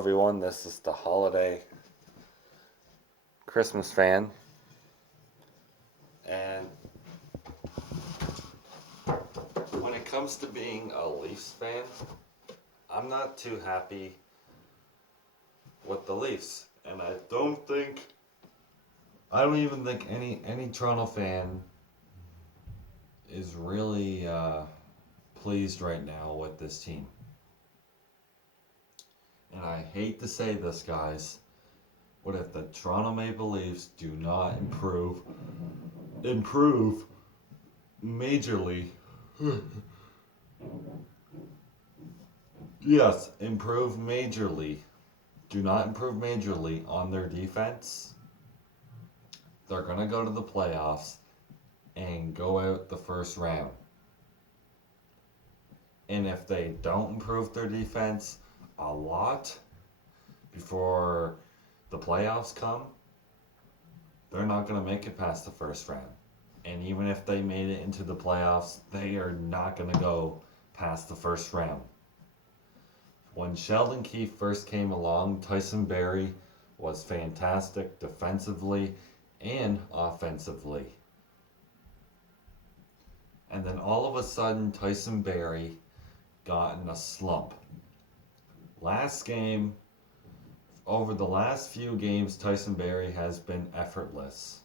everyone. This is the holiday Christmas fan. And when it comes to being a Leafs fan, I'm not too happy with the Leafs. And I don't even think any Toronto fan is really pleased right now with this team. And I hate to say this, guys, but if the Toronto Maple Leafs do not improve majorly, yes, improve majorly, do not improve majorly on their defense, they're going to go to the playoffs and go out the first round. And if they don't improve their defense a lot before the playoffs come, they're not going to make it past the first round. And even if they made it into the playoffs, they are not going to go past the first round. When Sheldon Keefe first came along, Tyson Barrie was fantastic defensively and offensively. And then all of a sudden, Tyson Barrie got in a slump. Last game, over the last few games, Tyson Barrie has been effortless.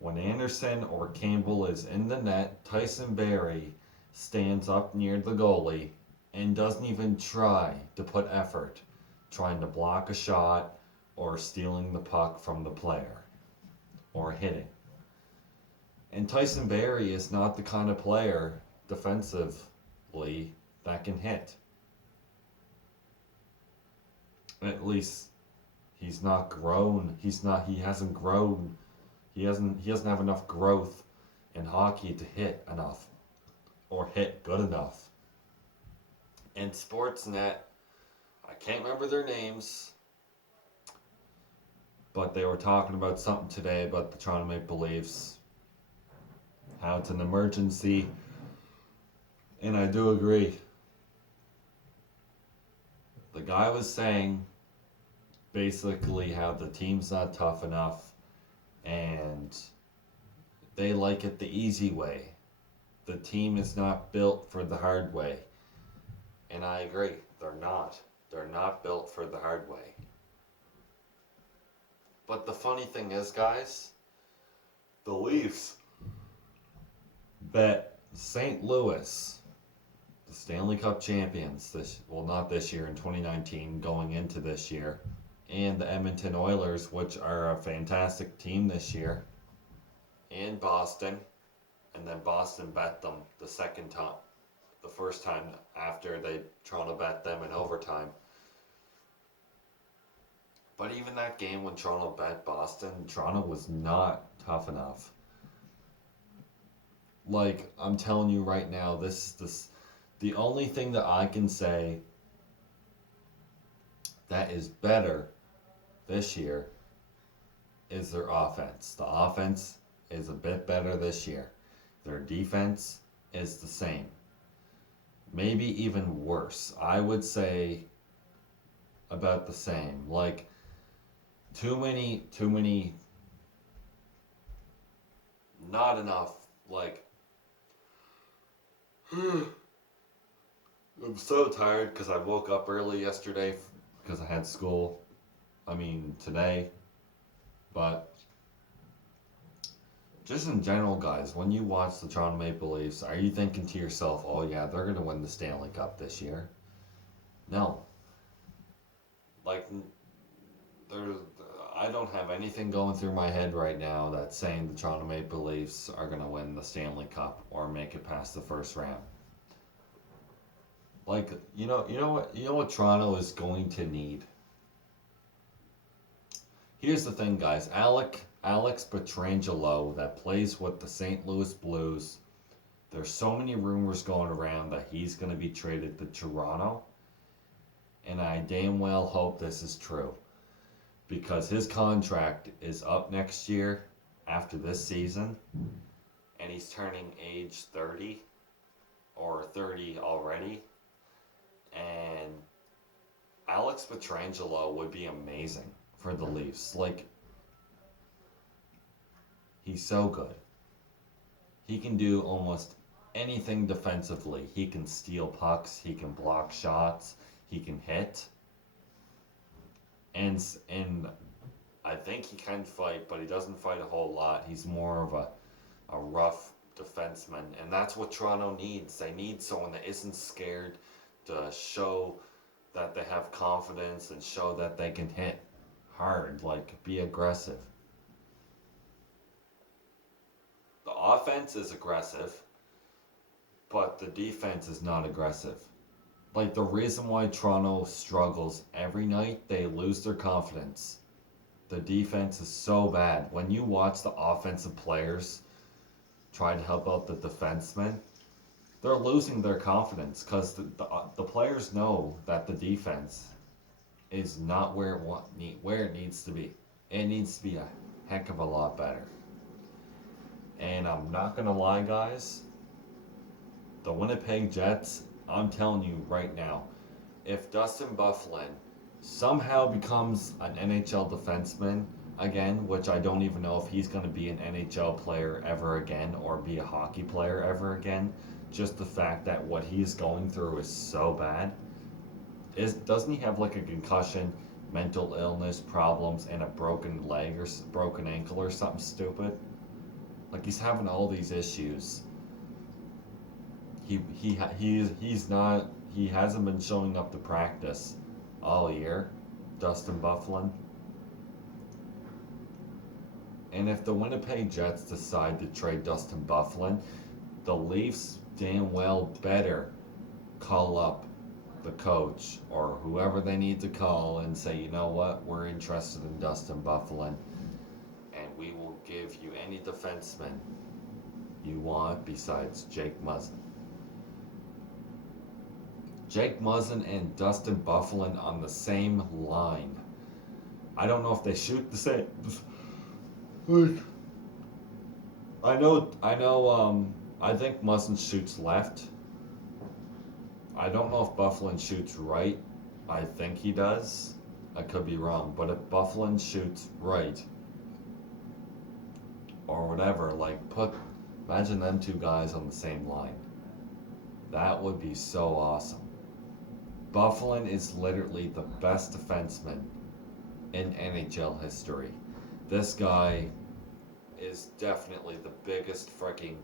When Anderson or Campbell is in the net, Tyson Barrie stands up near the goalie and doesn't even try to put effort trying to block a shot or stealing the puck from the player or hitting. And Tyson Barrie is not the kind of player defensively that can hit. At least he's not grown. He hasn't grown. He doesn't have enough growth in hockey to hit enough or hit good enough. And Sportsnet, I can't remember their names, but they were talking about something today about the Toronto Maple Leafs, how it's an emergency, and I do agree. The guy was saying basically how the team's not tough enough and they like it the easy way. The team is not built for the hard way. And I agree, they're not. They're not built for the hard way. But the funny thing is, guys, the Leafs bet St. Louis, the Stanley Cup champions, not this year, in 2019, going into this year, and the Edmonton Oilers, which are a fantastic team this year, and Boston, and then Boston bet them the first time after Toronto bet them in overtime. But even that game when Toronto bet Boston, Toronto was not tough enough. Like, I'm telling you right now, the only thing that I can say that is better this year is their offense. The offense is a bit better this year. Their defense is the same. Maybe even worse. I would say about the same. Like, too many, not enough, like, I'm so tired because I woke up early yesterday because I had school. Today. But just in general, guys, when you watch the Toronto Maple Leafs, are you thinking to yourself, oh yeah, they're going to win the Stanley Cup this year? No. Like, I don't have anything going through my head right now that's saying the Toronto Maple Leafs are going to win the Stanley Cup or make it past the first round. Like, you know what Toronto is going to need? Here's the thing, guys. Alex Pietrangelo, that plays with the St. Louis Blues, there's so many rumors going around that he's going to be traded to Toronto, and I damn well hope this is true, because his contract is up next year after this season, and he's turning age 30 or 30 already, and Alex Petrangelo would be amazing for the Leafs. Like, he's so good. He can do almost anything defensively. He can steal pucks, he can block shots, he can hit. And I think he can fight, but he doesn't fight a whole lot. He's more of a rough defenseman, and that's what Toronto needs. They need someone that isn't scared to show that they have confidence and show that they can hit hard, like be aggressive. The offense is aggressive, but the defense is not aggressive. Like the reason why Toronto struggles every night, they lose their confidence. The defense is so bad. When you watch the offensive players try to help out the defensemen, they're losing their confidence because the players know that the defense is not where it needs to be. It needs to be a heck of a lot better. And I'm not gonna lie, guys. The Winnipeg Jets, I'm telling you right now, if Dustin Byfuglien somehow becomes an NHL defenseman again, which I don't even know if he's going to be an NHL player ever again or be a hockey player ever again, just the fact that what he's going through is so bad. Doesn't he have like a concussion, mental illness problems, and a broken leg or broken ankle or something stupid? Like he's having all these issues. He's not, he hasn't been showing up to practice all year, Dustin Byfuglien. And if the Winnipeg Jets decide to trade Dustin Byfuglien, the Leafs damn well better call up the coach or whoever they need to call and say, you know what, we're interested in Dustin Byfuglien, and we will give you any defenseman you want besides Jake Muzzin. Jake Muzzin and Dustin Byfuglien on the same line. I don't know if they shoot the same. I think Muzzin shoots left. I don't know if Byfuglien shoots right. I think he does. I could be wrong. But if Byfuglien shoots right, or whatever, imagine them two guys on the same line. That would be so awesome. Byfuglien is literally the best defenseman in NHL history. This guy is definitely the biggest freaking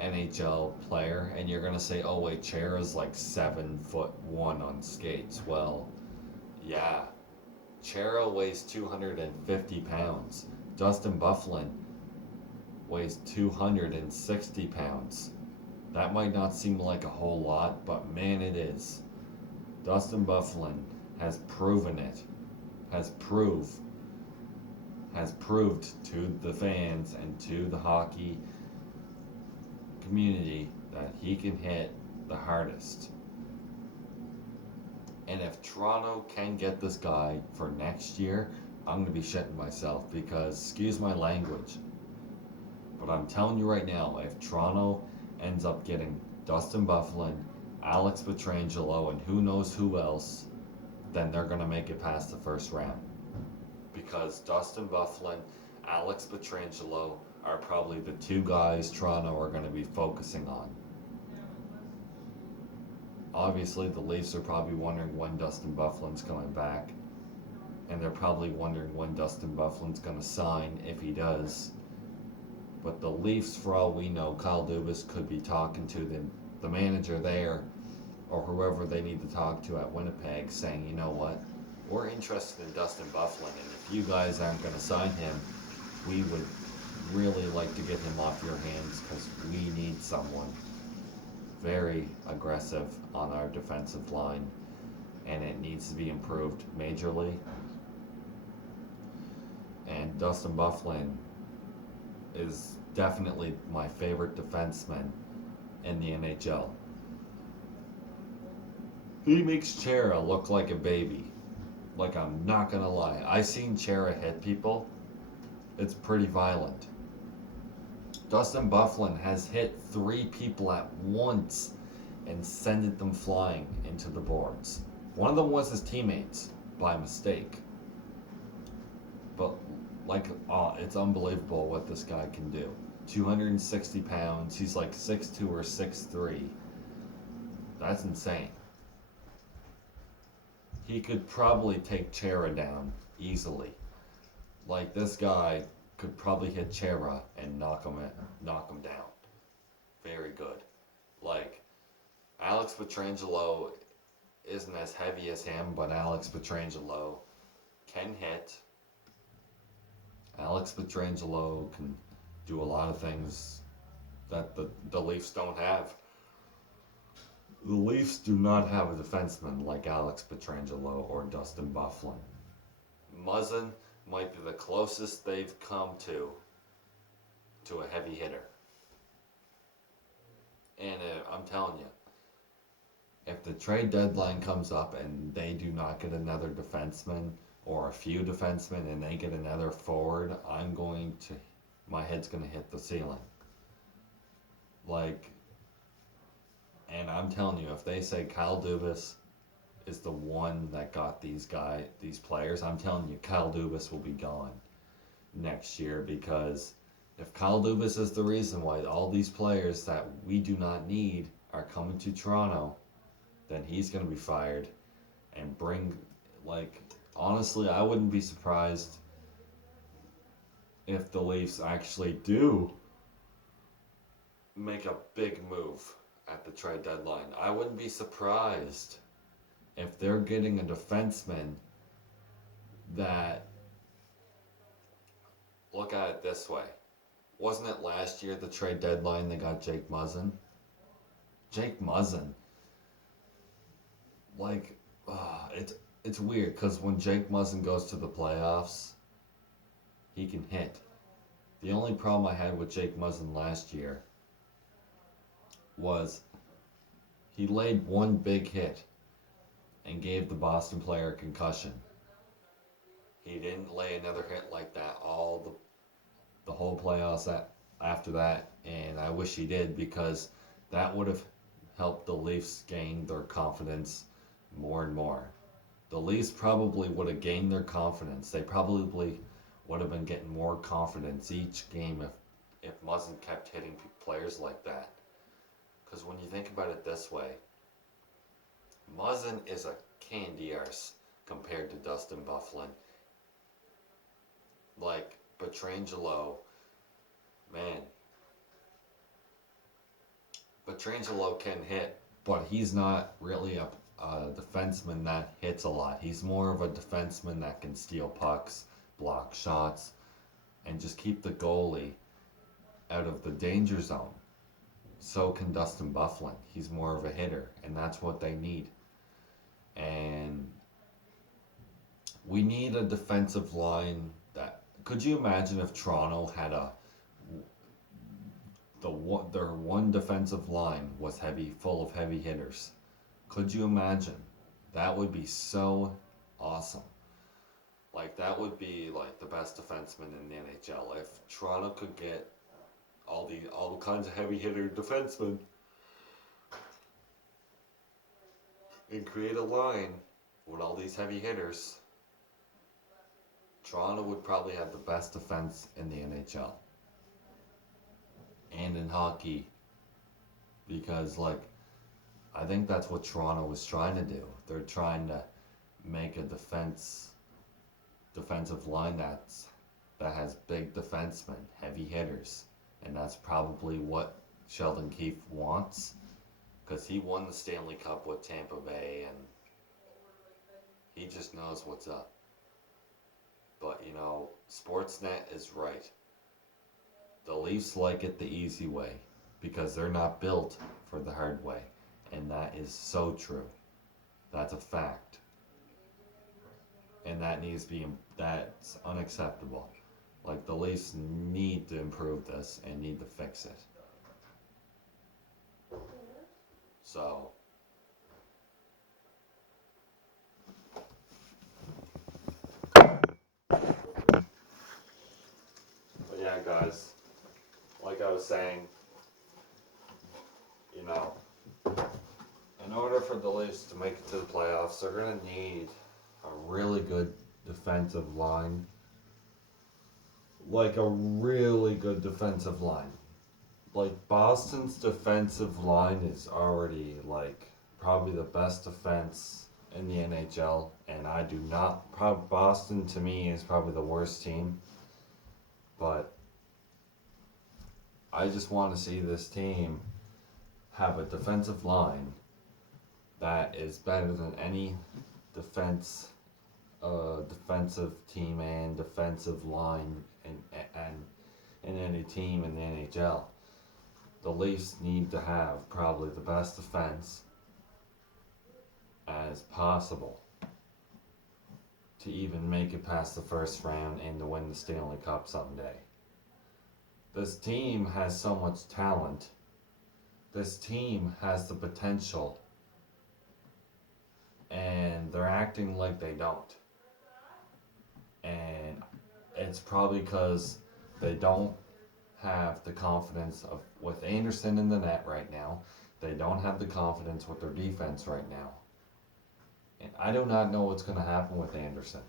NHL player, and you're gonna say, oh wait, Chara's like 7'1" on skates. Well, yeah. Chara weighs 250 pounds. Dustin Byfuglien weighs 260 pounds. That might not seem like a whole lot, but man, it is. Dustin Byfuglien has proven it. Has proved to the fans and to the hockey community that he can hit the hardest. And if Toronto can get this guy for next year, I'm going to be shitting myself because, excuse my language, but I'm telling you right now, if Toronto ends up getting Dustin Byfuglien, Alex Petrangelo, and who knows who else, then they're going to make it past the first round. Because Dustin Byfuglien, Alex Petrangelo are probably the two guys Toronto are going to be focusing on. Obviously, the Leafs are probably wondering when Dustin Byfuglien's coming back. And they're probably wondering when Dustin Byfuglien's going to sign, if he does. But the Leafs, for all we know, Kyle Dubas could be talking to the manager there, or whoever they need to talk to at Winnipeg, saying, you know what, we're interested in Dustin Byfuglien, and if you guys aren't going to sign him, we would really like to get him off your hands because we need someone very aggressive on our defensive line, and it needs to be improved majorly. And Dustin Byfuglien is definitely my favorite defenseman in the NHL. He makes Chara look like a baby. Like, I'm not gonna lie. I seen Chara hit people. It's pretty violent. Dustin Byfuglien has hit 3 people at once and sending them flying into the boards. One of them was his teammates by mistake. But it's unbelievable what this guy can do. 260 pounds. He's like 6'2" or 6'3". That's insane. He could probably take Chera down easily. Like this guy could probably hit Chera and knock him down. Very good. Like Alex Petrangelo isn't as heavy as him, but Alex Petrangelo can hit. Alex Petrangelo can do a lot of things that the Leafs don't have. The Leafs do not have a defenseman like Alex Petrangelo or Dustin Byfuglien. Muzzin might be the closest they've come to a heavy hitter. And I'm telling you, if the trade deadline comes up and they do not get another defenseman or a few defensemen and they get another forward, my head's going to hit the ceiling. And I'm telling you, if they say Kyle Dubas is the one that got these players, I'm telling you, Kyle Dubas will be gone next year, because if Kyle Dubas is the reason why all these players that we do not need are coming to Toronto, then he's going to be fired. And honestly, I wouldn't be surprised if the Leafs actually do make a big move at the trade deadline. I wouldn't be surprised if they're getting a defenseman that, look at it this way. Wasn't it last year, the trade deadline, they got Jake Muzzin? Jake Muzzin. It's weird, because when Jake Muzzin goes to the playoffs, he can hit. The only problem I had with Jake Muzzin last year was he laid one big hit and gave the Boston player a concussion. He didn't lay another hit like that all the whole playoffs after that, and I wish he did, because that would have helped the Leafs gain their confidence more and more. The Leafs probably would have gained their confidence. They probably would have been getting more confidence each game if Muzzin kept hitting players like that. Because when you think about it this way, Muzzin is a candy arse compared to Dustin Byfuglien. Like Petrangelo, man. Petrangelo can hit, but he's not really a defenseman that hits a lot. He's more of a defenseman that can steal pucks, block shots, and just keep the goalie out of the danger zone. So can Dustin Byfuglien. He's more of a hitter, and that's what they need. And we need a defensive line that... Could you imagine if Toronto had their one defensive line was full of heavy hitters? Could you imagine? That would be so awesome. That would be the best defenseman in the NHL. If Toronto could get all kinds of heavy hitter defensemen and create a line with all these heavy hitters, Toronto would probably have the best defense in the NHL and in hockey, because I think that's what Toronto was trying to do. They're trying to make a defensive line that has big defensemen, heavy hitters, and that's probably what Sheldon Keefe wants, because he won the Stanley Cup with Tampa Bay, and he just knows what's up. But Sportsnet is right. The Leafs like it the easy way, because they're not built for the hard way, and that is so true. That's a fact. And that's unacceptable. The Leafs need to improve this and need to fix it. So, but yeah, guys, like I was saying, In order for the Leafs to make it to the playoffs, they're going to need a really good defensive line. Like a really good defensive line. Like Boston's defensive line is already like probably the best defense in the NHL, and I do not. Boston to me is probably the worst team, but I just want to see this team have a defensive line that is better than any defensive team and defensive line in any team in the NHL. The Leafs need to have probably the best defense as possible to even make it past the first round and to win the Stanley Cup someday. This team has so much talent. This team has the potential, and they're acting like they don't. And it's probably because they don't have the confidence of with Anderson in the net right now. They don't have the confidence with their defense right now. And I do not know what's going to happen with Anderson.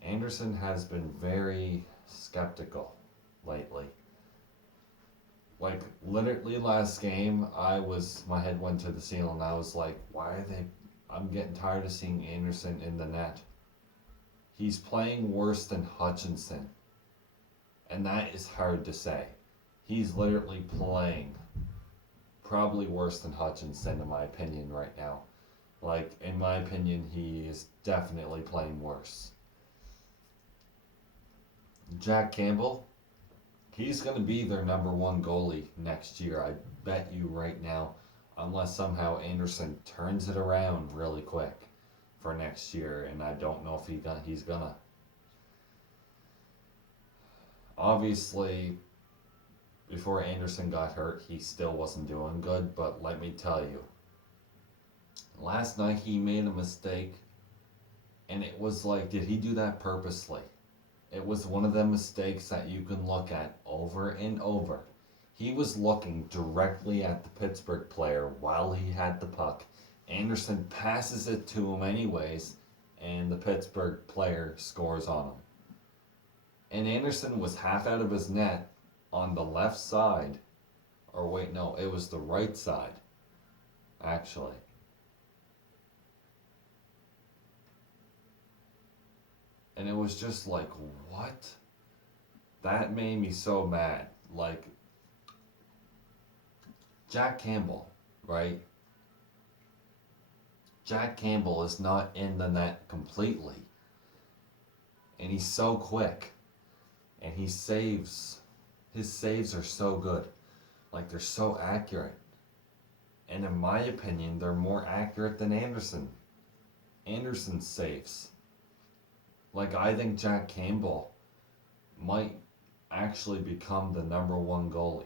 Anderson has been very skeptical lately. Like literally last game, my head went to the ceiling. I was like, why are they? I'm getting tired of seeing Anderson in the net. He's playing worse than Hutchinson. And that is hard to say. He's literally playing probably worse than Hutchinson, in my opinion, right now. Like, in my opinion, he is definitely playing worse. Jack Campbell, he's going to be their number one goalie next year. I bet you right now, unless somehow Anderson turns it around really quick for next year, and I don't know if he's gonna. Obviously, before Anderson got hurt, he still wasn't doing good, but let me tell you, last night he made a mistake, and it was like, did he do that purposely? It was one of them mistakes that you can look at over and over. He was looking directly at the Pittsburgh player while he had the puck. Anderson passes it to him anyways, and the Pittsburgh player scores on him. And Anderson was half out of his net on the left side. Or wait, no, it was the right side, actually. And it was just like, what? That made me so mad. Like, Jack Campbell, right? Jack Campbell is not in the net completely. And he's so quick. And his saves are so good. Like, they're so accurate. And in my opinion, they're more accurate than Anderson. Anderson's saves. Like, I think Jack Campbell might actually become the number one goalie.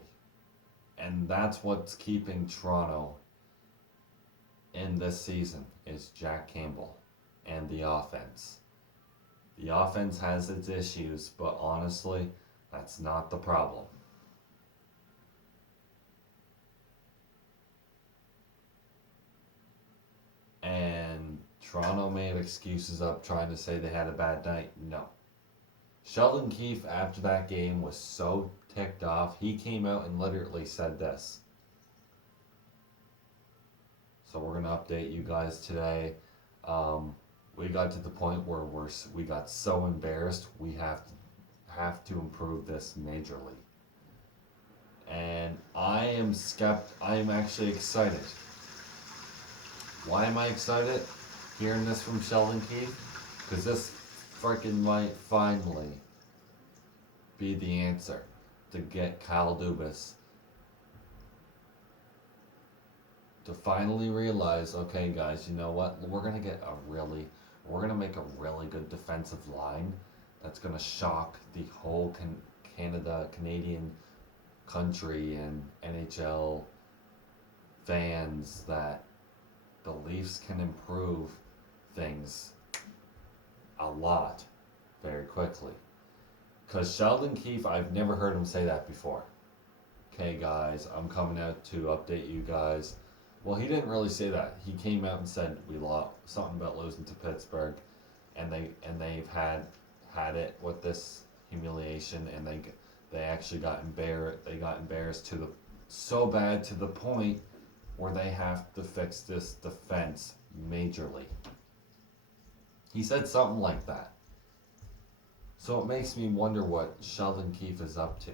And that's what's keeping Toronto in this season, is Jack Campbell and the offense. The offense has its issues, but honestly, that's not the problem. And Toronto made excuses up trying to say they had a bad night. No. Sheldon Keefe, after that game, was so ticked off. He came out and literally said this. So we're going to update you guys today. We got to the point where we got so embarrassed we have to improve this majorly. And I am actually excited. Why am I excited? Hearing this from Sheldon Keefe? Because this freaking might finally be the answer to get Kyle Dubas to finally realize, okay guys, you know what? We're going to make a really good defensive line that's going to shock the whole Canadian country and NHL fans that the Leafs can improve things a lot very quickly. Because Sheldon Keefe, I've never heard him say that before. Okay guys, I'm coming out to update you guys. Well, he didn't really say that. He came out and said we lost something about losing to Pittsburgh, and they've had it with this humiliation, and they actually got embarrassed. They got embarrassed to the so bad to the point where they have to fix this defense majorly. He said something like that. So it makes me wonder what Sheldon Keefe is up to.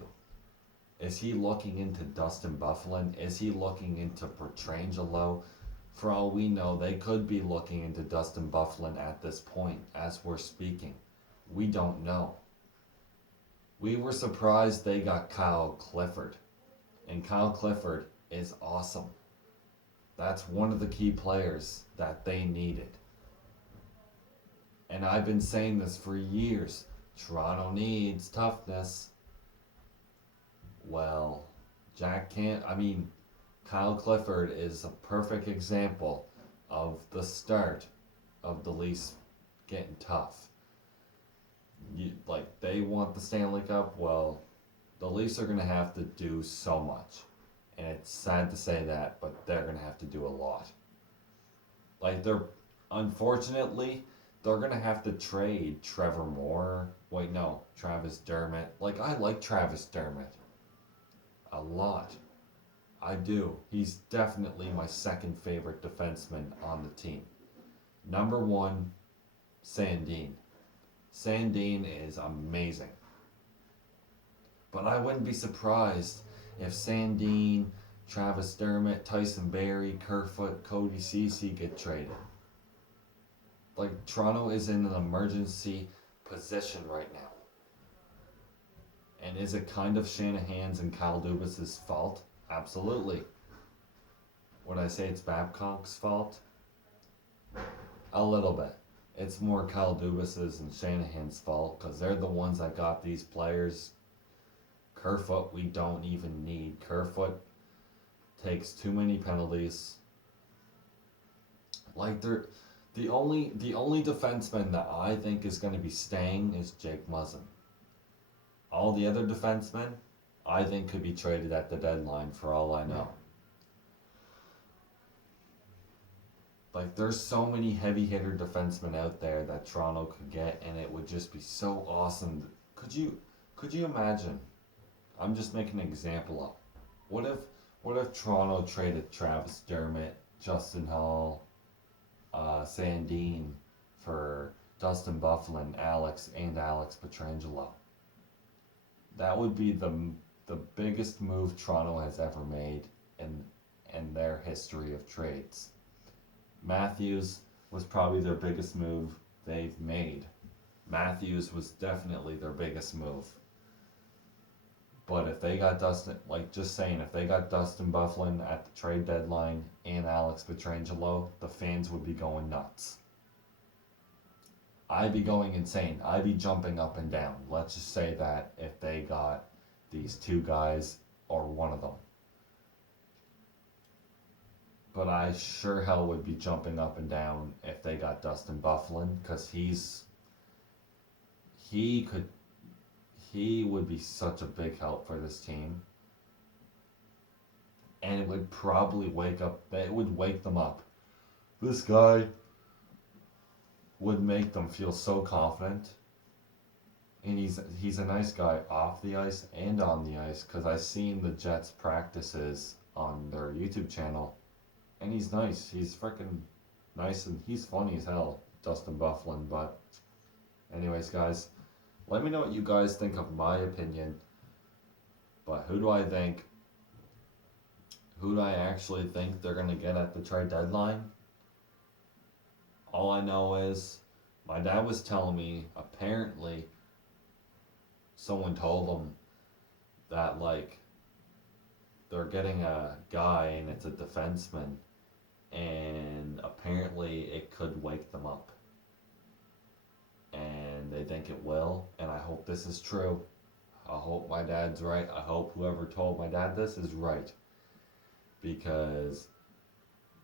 Is he looking into Dustin Bufflin? Is he looking into Petrangelo? For all we know, they could be looking into Dustin Bufflin at this point as we're speaking. We don't know. We were surprised they got Kyle Clifford. And Kyle Clifford is awesome. That's one of the key players that they needed. And I've been saying this for years. Toronto needs toughness. Well, Kyle Clifford is a perfect example of the start of the Leafs getting tough. They want the Stanley Cup. Well, the Leafs are going to have to do so much. And it's sad to say that, but they're going to have to do a lot. Unfortunately, they're going to have to trade Trevor Moore. Wait, no, Travis Dermott. I like Travis Dermott a lot. I do. He's definitely my second favorite defenseman on the team. Number one, Sandin. Sandin is amazing. But I wouldn't be surprised if Sandin, Travis Dermott, Tyson Barrie, Kerfoot, Cody Ceci get traded. Toronto is in an emergency position right now. And is it kind of Shanahan's and Kyle Dubas' fault? Absolutely. Would I say it's Babcock's fault? A little bit. It's more Kyle Dubas' and Shanahan's fault because they're the ones that got these players. Kerfoot, we don't even need. Kerfoot takes too many penalties. The only defenseman that I think is going to be staying is Jake Muzzin. All the other defensemen, I think, could be traded at the deadline for all I know. There's so many heavy hitter defensemen out there that Toronto could get, and it would just be so awesome. Could you imagine? I'm just making an example up. What if Toronto traded Travis Dermott, Justin Hall, Sandin for Dustin Bufflin, Alex Petrangelo? That would be the biggest move Toronto has ever made in their history of trades. Matthews was probably their biggest move they've made. Matthews was definitely their biggest move. But if they got if they got Dustin Bufflin at the trade deadline and Alex Petrangelo, the fans would be going nuts. I'd be going insane. I'd be jumping up and down. Let's just say that if they got these two guys or one of them. But I sure hell would be jumping up and down if they got Dustin Bufflin, because he would be such a big help for this team. And it would probably wake them up. This guy would make them feel so confident. And he's a nice guy off the ice and on the ice, because I've seen the Jets practices on their YouTube channel. And he's nice. He's freaking nice, and he's funny as hell, Dustin Bufflin. But anyways, guys, let me know what you guys think of my opinion. But who do I actually think they're going to get at the trade deadline? All I know is my dad was telling me apparently someone told him that they're getting a guy and it's a defenseman, and apparently it could wake them up. And they think it will, and I hope this is true. I hope my dad's right. I hope whoever told my dad this is right. Because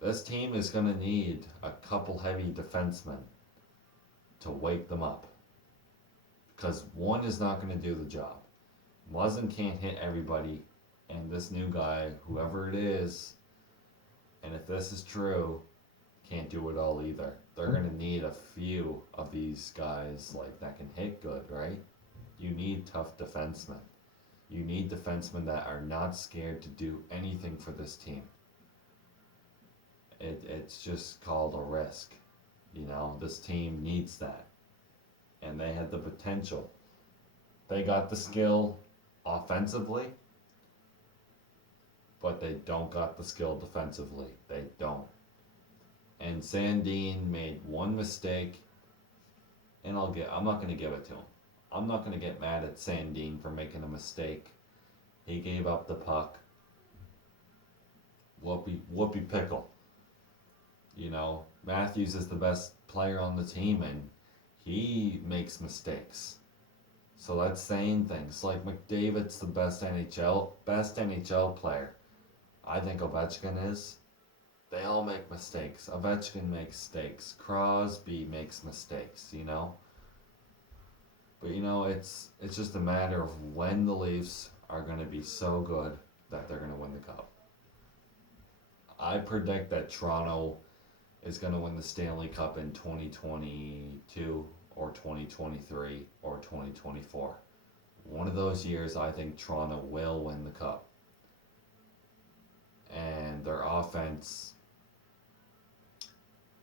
this team is going to need a couple heavy defensemen to wake them up. Because one is not going to do the job. Muzzin can't hit everybody, and this new guy, whoever it is And if this is true, can't do it all either. They're gonna need a few of these guys like that can hit good, right? You need tough defensemen. You need defensemen that are not scared to do anything for this team. It's just called a risk. You know, this team needs that. And they had the potential. They got the skill offensively, but they don't got the skill defensively. They don't. And Sandin made one mistake, and I'm not gonna give it to him. I'm not gonna get mad at Sandin for making a mistake. He gave up the puck. Whoopee pickle. You know, Matthews is the best player on the team, and he makes mistakes. So that's saying things like McDavid's the best NHL player. I think Ovechkin is. They all make mistakes. Ovechkin makes mistakes. Crosby makes mistakes. You know. But you know, it's just a matter of when the Leafs are going to be so good that they're going to win the cup. I predict that Toronto is going to win the Stanley Cup in 2022 or 2023 or 2024. One of those years, I think Toronto will win the cup. And their offense,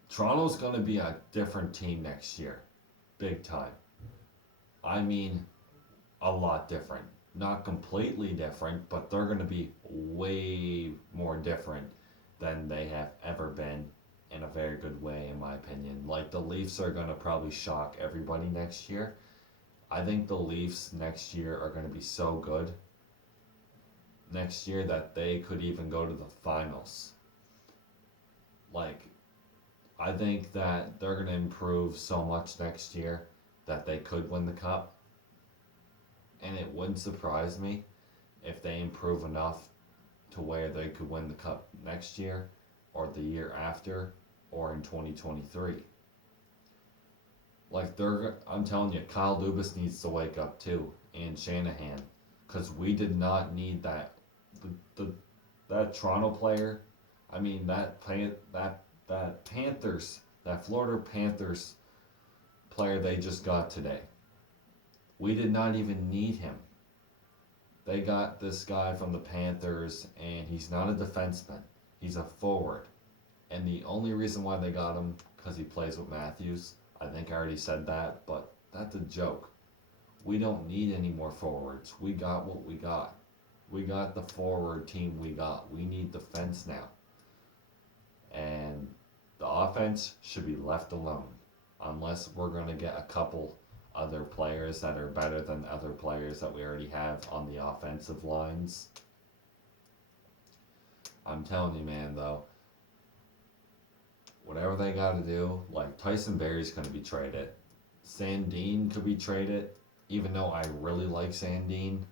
Toronto's going to be a different team next year. Big time. I mean, a lot different. Not completely different, but they're going to be way more different than they have ever been, in a very good way, in my opinion. Like, the Leafs are going to probably shock everybody next year. I think the Leafs next year are going to be so good next year that they could even go to the finals. Like, I think that they're going to improve so much next year that they could win the cup. And it wouldn't surprise me if they improve enough to where they could win the cup next year or the year after or in 2023. Like, I'm telling you, Kyle Dubas needs to wake up too, and Shanahan, because we did not need that. That Toronto player, I mean that Florida Panthers player they just got today. We did not even need him. They got this guy from the Panthers, and he's not a defenseman. He's a forward. And the only reason why they got him, because he plays with Matthews. I think I already said that, but that's a joke. We don't need any more forwards. We got what we got. We got the forward team we got. We need defense now. And the offense should be left alone. Unless we're going to get a couple other players that are better than other players that we already have on the offensive lines. I'm telling you, man, though, whatever they got to do, like Tyson Barrie's going to be traded. Sandin could be traded, even though I really like Sandin.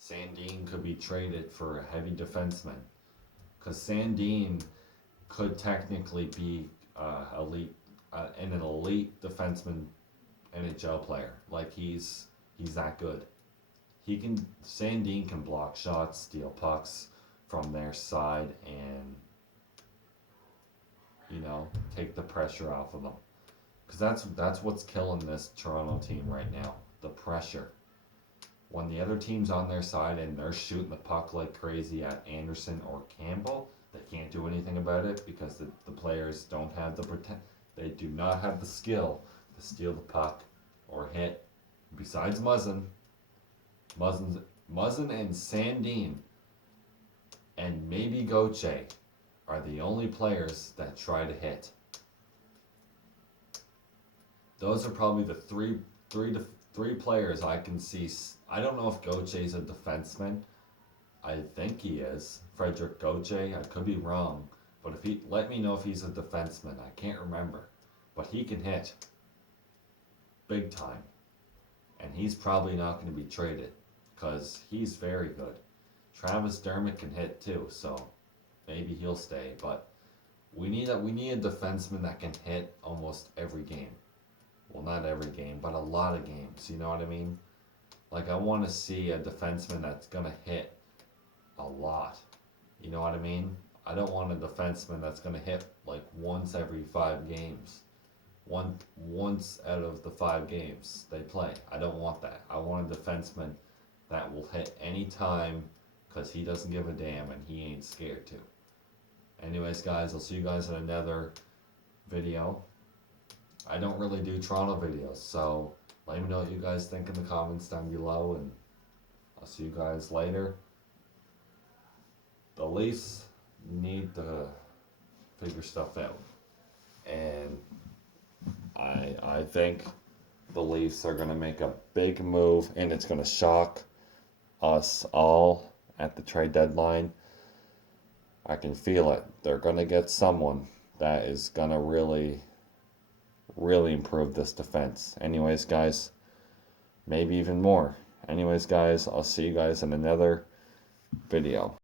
Sandin could be traded for a heavy defenseman. Because Sandin could technically be an elite defenseman NHL player. Like, he's that good. Sandin can block shots, steal pucks from their side, and take the pressure off of them. Because that's what's killing this Toronto team right now. The pressure. When the other team's on their side and they're shooting the puck like crazy at Anderson or Campbell, they can't do anything about it because the players don't have they do not have the skill to steal the puck or hit. Besides Muzzin and Sandin and maybe Gauthier are the only players that try to hit. Those are probably the three players I can see. I don't know if Gauthier's a defenseman. I think he is. Frederick Gauthier. I could be wrong. But let me know if he's a defenseman. I can't remember. But he can hit. Big time. And he's probably not going to be traded. Because he's very good. Travis Dermott can hit too. So maybe he'll stay. But we need a defenseman that can hit almost every game. Well, not every game, but a lot of games. You know what I mean? Like, I want to see a defenseman that's going to hit a lot. You know what I mean? I don't want a defenseman that's going to hit like once every 5 games. Once out of the 5 games they play. I don't want that. I want a defenseman that will hit any time because he doesn't give a damn and he ain't scared to. Anyways, guys, I'll see you guys in another video. I don't really do Toronto videos, so let me know what you guys think in the comments down below, and I'll see you guys later. The Leafs need to figure stuff out, and I think the Leafs are going to make a big move, and it's going to shock us all at the trade deadline. I can feel it. They're going to get someone that is going to really improve this defense. Anyways, guys, maybe even more. Anyways, guys, I'll see you guys in another video.